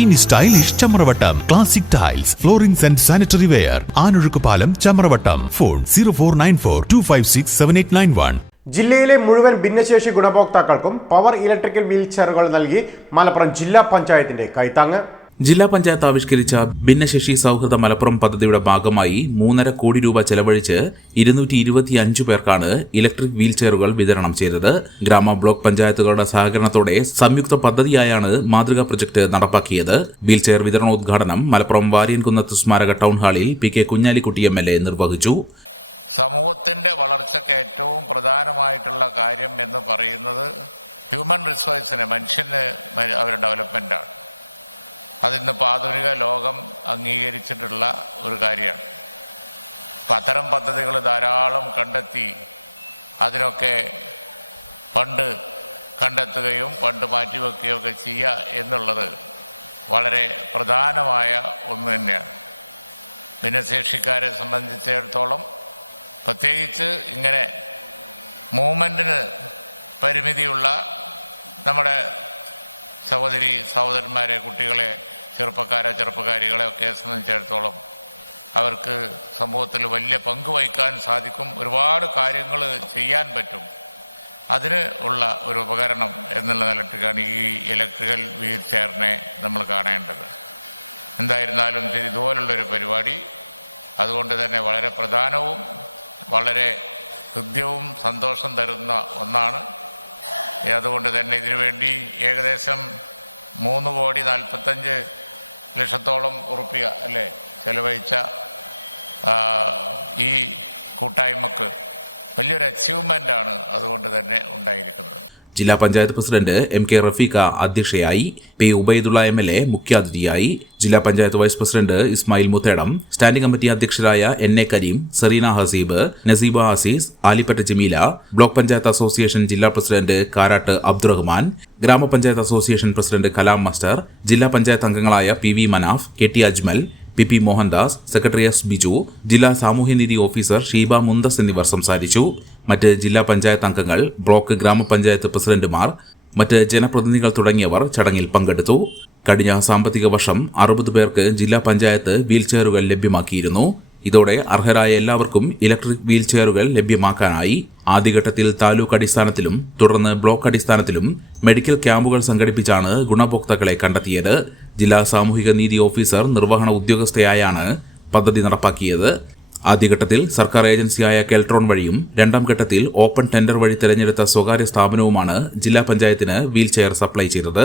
ഇനി stylish Chamravattam classic tiles floorings and sanitary ware Anozhukkupalam Chamravattam. Phone zero four nine four two five six seven eight nine one ജില്ലയിലെ മുഴുവൻ ഭിന്നശേഷി ഗുണഭോക്താക്കൾക്കും power electrical wheel ചെയറുകൾ നൽകി മലപ്പുറം ജില്ലാ പഞ്ചായത്തിന്റെ കൈത്താങ്ങ്. ജില്ലാ പഞ്ചായത്ത് ആവിഷ്കരിച്ച ഭിന്നശേഷി സൗഹൃദ മലപ്പുറം പദ്ധതിയുടെ ഭാഗമായി മൂന്നര കോടി രൂപ ചെലവഴിച്ച് ഇരുന്നൂറ്റി ഇരുപത്തി അഞ്ചു പേർക്കാണ് ഇലക്ട്രിക് വീൽ ചെയറുകൾ വിതരണം ചെയ്തത്. ഗ്രാമ ബ്ലോക്ക് പഞ്ചായത്തുകളുടെ സഹകരണത്തോടെ സംയുക്ത പദ്ധതിയായാണ് മാതൃകാ പ്രൊജക്ട് നടപ്പാക്കിയത്. വീൽ ചെയർ വിതരണോദ്ഘാടനം മലപ്പുറം വാര്യൻകുന്നത്ത് സ്മാരക ടൗൺ ഹാളിൽ P K Kunhalikutty M L A നിർവഹിച്ചു. സമൂഹത്തിന്റെ വളർച്ചയ്ക്ക് ഏറ്റവും പ്രധാനമായിട്ടുള്ള കാര്യം എന്ന് പറയുന്നത് ഹ്യൂമൻ റിസോഴ്സിന് മനുഷ്യന് അവരുടെ ഡെവലപ്മെന്റാണ് അതിന്നിപ്പോൾ ആധുനിക ലോകം അംഗീകരിച്ചിട്ടുള്ള ഒരു കാര്യമാണ്. അപ്പം അത്തരം പദ്ധതികൾ ധാരാളം കണ്ടെത്തി അതിനൊക്കെ ഫണ്ട് കണ്ടെത്തുകയും ഫണ്ട് മാറ്റിവെക്കുകയും ഒക്കെ ചെയ്യുക എന്നുള്ളത് വളരെ പ്രധാനമായ ഒന്ന് തന്നെയാണ്. ഭിന്നശേഷിക്കാരെ സംബന്ധിച്ചിടത്തോളം പ്രത്യേകിച്ച് ഇങ്ങനെ മൂവ്മെന്റിന് പരിമിതിയുള്ള നമ്മുടെ സഹോദരി സഹോദരന്മാരെ കുട്ടികളെ ചെറുപ്പക്കാരെ ചെറുപ്പക്കാരികളെ ഒക്കെ സംബന്ധിച്ചിടത്തോളം അവർക്ക് സമൂഹത്തിൽ വലിയ പങ്ക് വഹിക്കാൻ സാധിക്കും. ഒരുപാട് കാര്യങ്ങൾ ചെയ്യാൻ പറ്റും. അതിന് ഉള്ള ഒരു ഉപകരണം എന്നുള്ള നിലയ്ക്കാണ് ഈ ഇലക്ട്രിക്കൽ വീൽ ചെയറിനെ നമ്മൾ കാണേണ്ടത്. എന്തായിരുന്നാലും ശരി ഇതുപോലുള്ളൊരു പരിപാടി. അതുകൊണ്ട് തന്നെ വളരെ പ്രധാനവും വളരെ ഹൃദ്യവും സന്തോഷം തരുന്ന ഒന്നാണ്. അതുകൊണ്ട് തന്നെ ഇതിനുവേണ്ടി ഏകദേശം മൂന്ന് കോടി നാൽപ്പത്തഞ്ച് ലക്ഷത്തോളം ഉറുപ്പിക അല്ലേ ചെലവഴിച്ച ഈ കൂട്ടായ്മക്ക് വലിയൊരു അച്ചീവ്മെന്റാണ് അതുകൊണ്ട് തന്നെ ഉണ്ടായിരിക്കുന്നത്. ജില്ലാ panchayat president M K Rafeeqa അധ്യക്ഷയായി P Ubaidulla M L A മുഖ്യാതിഥിയായി ജില്ലാ panchayat vice president Ismail Muthedam standing committee അധ്യക്ഷരായ N A Kareem Sereena Haseeb Naseeba Hasees Alippatta Jameela block panchayat association ജില്ലാ പ്രസിഡന്റ് കാരാട്ട് അബ്ദുറഹ്മാൻ ഗ്രാമപഞ്ചായത്ത് അസോസിയേഷൻ പ്രസിഡന്റ് കലാം മാസ്റ്റർ ജില്ലാ പഞ്ചായത്ത് അംഗങ്ങളായ P V Manaf K T Ajmal P P Mohandas secretary S Biju ജില്ലാ സാമൂഹ്യനീതി officer Sheeba Mumthas എന്നിവർ സംസാരിച്ചു. മറ്റ് ജില്ലാ പഞ്ചായത്ത് അംഗങ്ങൾ ബ്ലോക്ക് ഗ്രാമപഞ്ചായത്ത് പ്രസിഡന്റുമാർ മറ്റ് ജനപ്രതിനിധികൾ തുടങ്ങിയവർ ചടങ്ങിൽ പങ്കെടുത്തു. കഴിഞ്ഞ സാമ്പത്തിക വർഷം അറുപത് പേർക്ക് ജില്ലാ പഞ്ചായത്ത് വീൽചെയറുകൾ ലഭ്യമാക്കിയിരുന്നു. ഇതോടെ അർഹരായ എല്ലാവർക്കും ഇലക്ട്രിക് വീൽ ചെയറുകൾ ലഭ്യമാക്കാനായി ആദ്യഘട്ടത്തിൽ താലൂക്ക് അടിസ്ഥാനത്തിലും തുടർന്ന് ബ്ലോക്ക് അടിസ്ഥാനത്തിലും മെഡിക്കൽ ക്യാമ്പുകൾ സംഘടിപ്പിച്ചാണ് ഗുണഭോക്താക്കളെ കണ്ടെത്തിയത്. ജില്ലാ സാമൂഹിക നീതി ഓഫീസർ നിർവഹണ ഉദ്യോഗസ്ഥയായാണ് പദ്ധതി നടപ്പാക്കിയത്. ആദ്യഘട്ടത്തിൽ സർക്കാർ ഏജൻസിയായ കെൽട്രോൺ വഴിയും രണ്ടാം ഘട്ടത്തിൽ ഓപ്പൺ ടെൻഡർ വഴി തെരഞ്ഞെടുത്ത സ്വകാര്യ സ്ഥാപനവുമാണ് ജില്ലാ പഞ്ചായത്തിന് വീൽ ചെയർ സപ്ലൈ ചെയ്തത്.